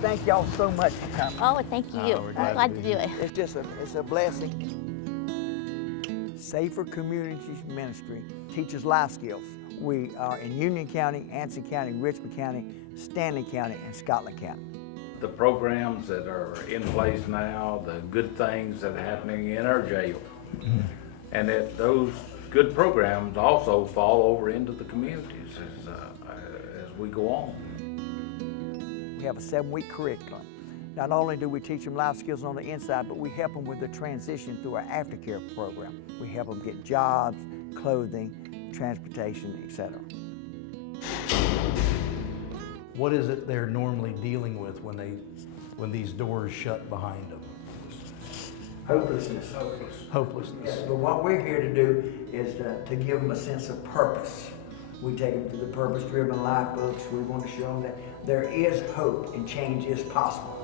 thank y'all so much for coming. Oh, thank you. we're I'm glad to do it. It's a blessing. Safer Communities Ministry teaches life skills. We are in Union County, Anson County, Richmond County, Stanley County, and Scotland County. The programs that are in place now, the good things that are happening in our jail, and that those good programs also fall over into the communities as we go on. We have a 7-week curriculum. Not only do we teach them life skills on the inside, but we help them with the transition through our aftercare program. We help them get jobs, clothing, transportation, etc. What is it they're normally dealing with when these doors shut behind them? Hopelessness. Hopelessness. Yes, but what we're here to do is to give them a sense of purpose. We take them to the purpose-driven life books. We want to show them that there is hope and change is possible.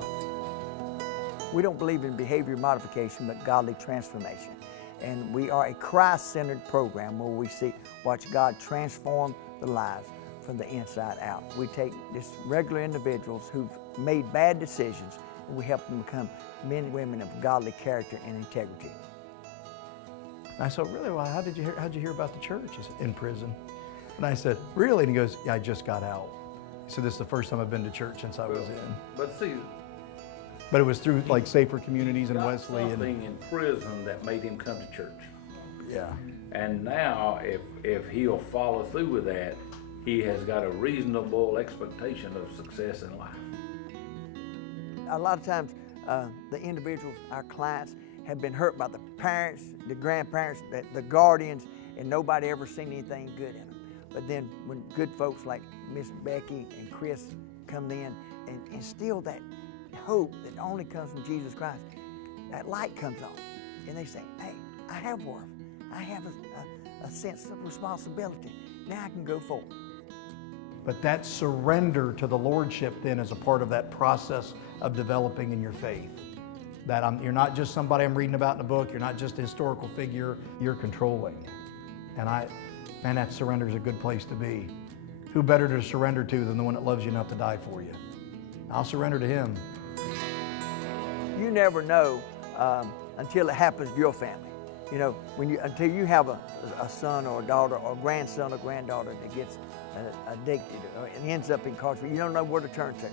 We don't believe in behavior modification, but godly transformation. And we are a Christ-centered program where we watch God transform the lives from the inside out. We take just regular individuals who've made bad decisions, and we help them become men and women of godly character and integrity. And I said, really? Well, how'd you hear about the church? He said, in prison. And I said, really? And he goes, yeah, I just got out. He said, this is the first time I've been to church since I was in. But see, But it was through like Safer Communities and got Wesley. something in prison that made him come to church. Yeah. And now, if he'll follow through with that, he has got a reasonable expectation of success in life. A lot of times, the individuals, our clients, have been hurt by the parents, the grandparents, the guardians, and nobody ever seen anything good in them. But then when good folks like Miss Becky and Chris come in and instill that hope that only comes from Jesus Christ, that light comes on. And they say, hey, I have worth. I have a sense of responsibility. Now I can go forward. But that surrender to the Lordship then is a part of that process of developing in your faith. That you're not just somebody I'm reading about in a book, you're not just a historical figure, you're controlling. And man, that surrender is a good place to be. Who better to surrender to than the one that loves you enough to die for you? I'll surrender to Him. You never know until it happens to your family. You know, until you have a son or a daughter or a grandson or granddaughter that gets addicted or ends up incarcerated, you don't know where to turn to.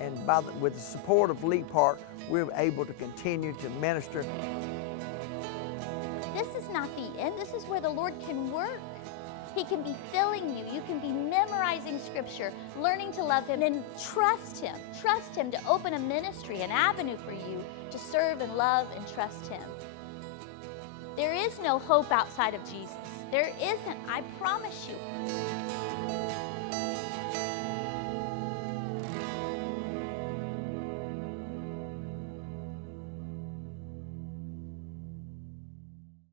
And with the support of Lee Park, we're able to continue to minister. This is not the end. This is where the Lord can work. He can be filling you. You can be memorizing Scripture, learning to love Him, and trust Him. Trust Him to open a ministry, an avenue for you to serve and love and trust Him. There is no hope outside of Jesus. There isn't, I promise you.